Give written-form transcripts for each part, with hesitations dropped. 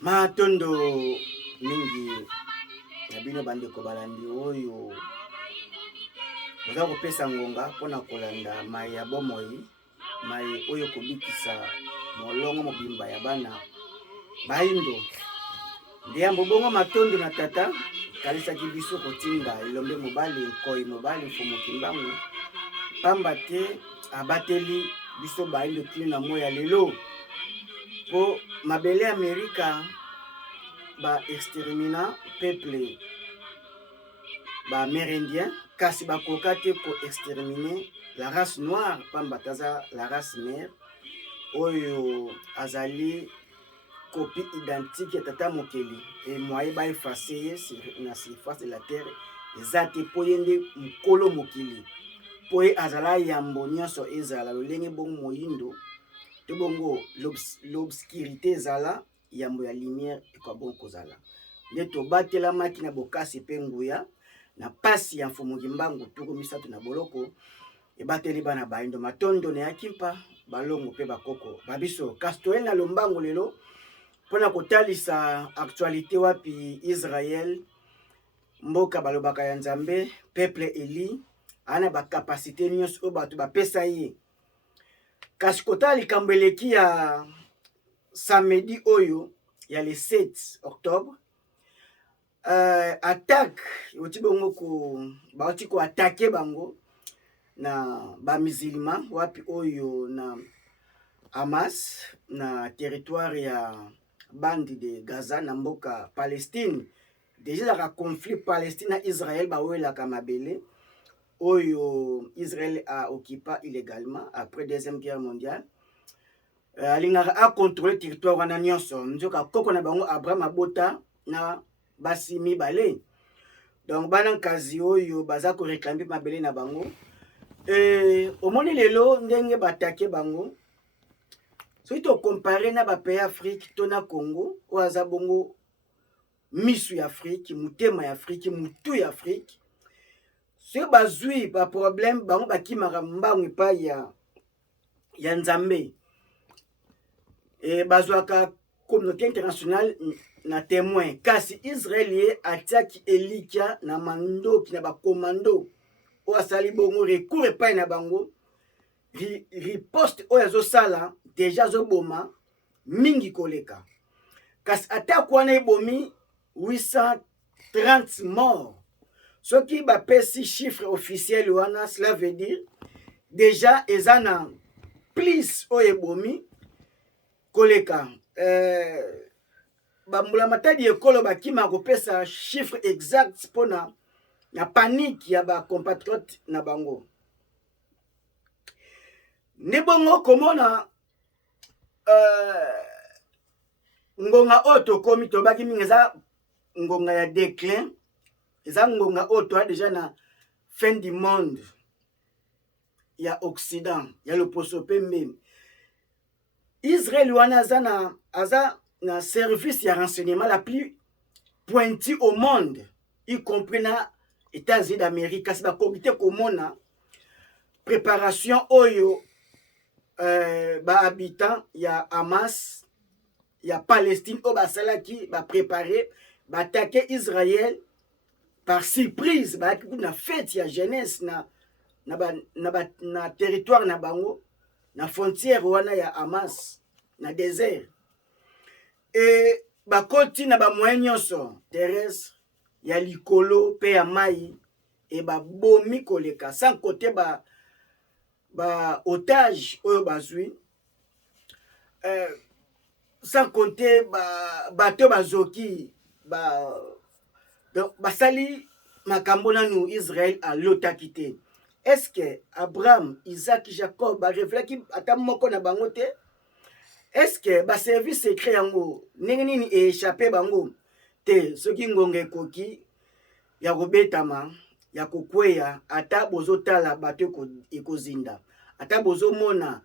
Matondo mingi na bino bandeko balandi oyo oza kopesa ngonga mpona kolanda mai ya bomoi, mai oyo kobikisa molongo mobimba ya bana baindo. Ndeyambo bongo matondo na tata kalisaki biso kotinda elombe mobali nkoi mobali mfomoki mbangu pamba te abateli biso baindo kino na moya lelo po mabele Amerika ba extermina peuple ba amérindien kasi bakoka te ko exterminer la race noire pamba taza la race mère oyo azali copie identique ya tata mokeli et moye ba effacer na surface de la terre ezate po yende mkolo mokili po azala yambo nyonso ezala lolenge bongo moyindo te bongo l'obscurité ezala yambo ya lumière ekwa bon kozala nde tobatelamaki na bokasi mpe nguya na pasi ya mfumoki mbangu tuku misato na boloko ebateli bana baindo matondo na yaki mpa balongo mpe bakoko babiso kasi toye na lombango lelo mpona kotalisa actualité wapi Israël mboka balobaka ya nzambe peuple eli ana bakapasité nyonso oyo bato bapesa ye kasi kotala likambo eleki ya samedi oyo ya le 7 octobre attaque oti bongo bauti koatake bango na bamisilima wapi oyo na Hamas na territoire ya bande de Gaza na mboka Palestine. Déjà la conflit Palestine na Israël bawelaka mabele oyo Israël a occupé illégalement après deuxième guerre mondiale. Alingaka a contrôler territoire wana nyonso nzoka koko na bango Abraham abota na basi mibale. Donc bana kazi oyo baza ko réclamer mabele na bango. Omoni lelo ndenge batake bango. Soki to comparer na ba pays Afrique to na Congo oaza bongo misu ya Afrique, mutema ya Afrique, mutu ya Afrique. Ce bazui ba problème bango bakimaka mbangu epai ya nzambe. Et bazwaka communauté internationale na témoin kasi Israël atiaki elikia na mandoki na bakomando oyo asali bongo recours epai na bango riposte oyo azosala deja azoboma mingi koleka kasi atako wana ebomi 830 morts soki bapesi chiffre officiel wana cela veut dire déjà eza na plus oyo ebomi koleka bambula matadi ekolo bakima kopesa chiffre exact mpona na panique ya ba compatriote na bango ne bongo komona ngonga oyo tokomi tobaki mingi eza ngonga ya déclin eza ngonga oyo toa déjà na fin du monde ya Occident ya loposo pe meme Israël wana aza na service ya renseignement la plus pointue au monde y compris na États-Unis d'Amérique kasi bakomite komona préparation oyo ba habitant ya Hamas ya Palestine oyo basalaki préparer attaquer Israël par surprise bayaki na fête ya jeunesse na territoire na bango na frontière wana ya Hamas na désert et bakoti na ba moyen nyonso terrestre ya likolo pe ya mai et babomi koleka sans côté ba otage oyo bazwi sans compter bato bazoki donc basali makambo nanu Israël alotaki te. Est-ce que Abraham, Isaac, Jacob bareflaki ata moko na bango te? Est-ce que ba service secret yango ndenge nini échappé bango te soki ngonga ekoki ya kobetama ya kokweya ata bozotala bato ekozinda ata bozomona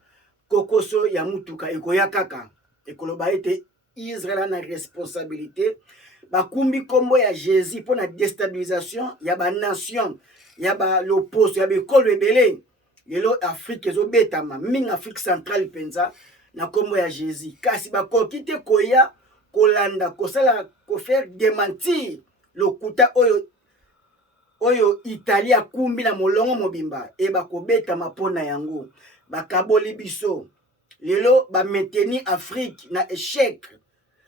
kokoso ya mutuka ekoya kaka ekoloba ete Israël na responsabilité bakumbi kombo ya Jésus pour la déstabilisation ya ba nation ya ba loposo ya bikolo ebele lelo Afrique ezobetama mingi Afrique centrale penza na kombo ya Jésus kasi bakoki te koya kolanda kosala faire démentir lokuta oyo Italia kumbi na molongo mobimba e bakobeta mapona yango bakaboli biso lelo ba maintenir Afrique na échec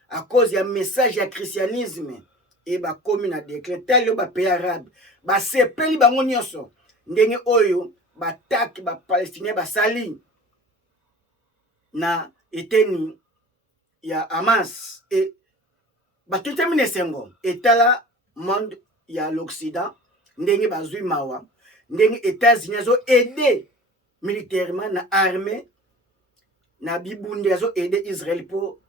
à cause ya message ya christianisme et bakomi na déclin tel ba pays arabe ba sepeli bango nyonso ndenge oyo bataki ba palestinien basali na eteni ya Hamas et batutemine sengo etala monde ya l'Occident ndenge bazui mawa ndenge États-Unis zo aider militairement na armée na bibunde zo aider Israël pour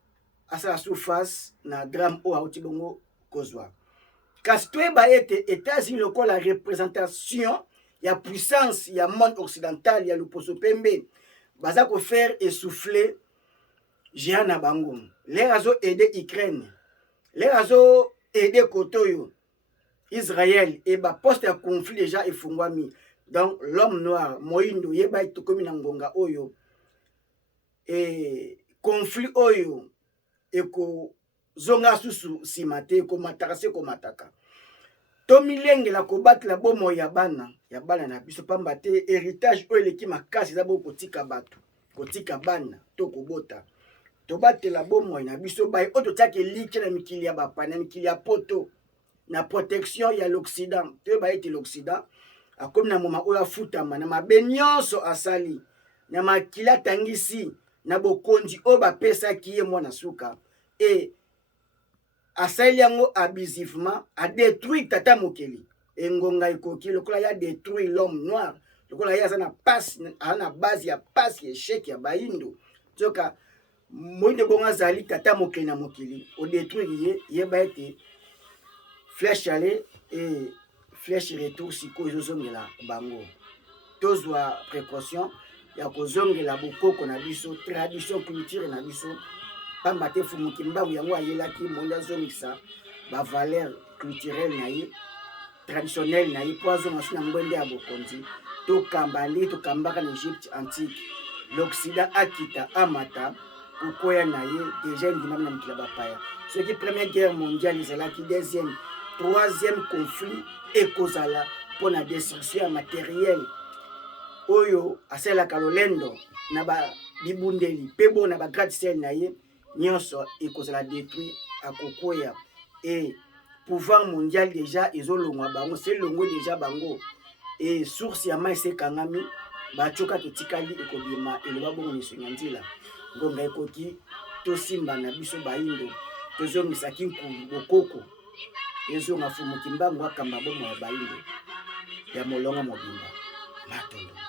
à sa surface na drame o auti bongo kozwa kasi toyeba ete États-Unis lokola la représentation ya puissance ya monde occidental ya luposo pembe baza ko faire essouffler géant na bango les azo aider Ukraine les azo aider Kotoyo Israël et ba poste ya conflit déjà efungwami donc l'homme noir moindo yeba itokomi na ngonga oyo et conflit oyo eko zonga susu simate ko matakase ko mataka to milenge la kobatela bomo ya bana na biso pamba te héritage oyo leki makasi za bo kotika bato kotika bana to kobota to batela bomo na biso bay oto take like na mikili ya bapana mikili ya poto na protection ya l'Occident to ba ete l'Occident akomi na moma oyo afutama na mabe nyonso asali na makila tangisi na bokonzi oyo bapesaki ye mwana suka et asali yango abusivement a détruit tata mokeli engonga ekoki lokola ya détruit l'homme noir lokola ya sana passe ana base ya passe échec ya baindo toka moinde bonga zali tata mokeli na mokeli o détruire ye ba ete flèche aller et flèche retour siko ezozongela bango tozwa précaution ya kozongela bokoko na biso tradition culture na biso pamba te fumuki mbangu yango ayelaki monde azongisa ba valeur culturelle na ye traditionnelle na ye po azonga so na mbwende ya bokonzi tokamba nde tokambaka na Égypte antique l'Occident akita amata kokoya na ye déjà ndimami na mikila bapaya soki première guerre mondiale ezalaki deuxième troisième conflit ekozala pour la destruction ya matériel oyo asalaka lolendo na ba bibundeli pebo na ba gratte-ciel na ye nyonso ekozala détruit akokoya et pouvoir mondial déjà ezolongwa bango c'est longo déjà bango et source ya mai sekangami bachoka totikali ekobima eloba bongo misonga nzila ngonga ekoki tosimba na biso baindo tozongisaki nkulu bokoko ezonga fumuki mbangu akamba bomo ya baindo ya molongo mobimba matondo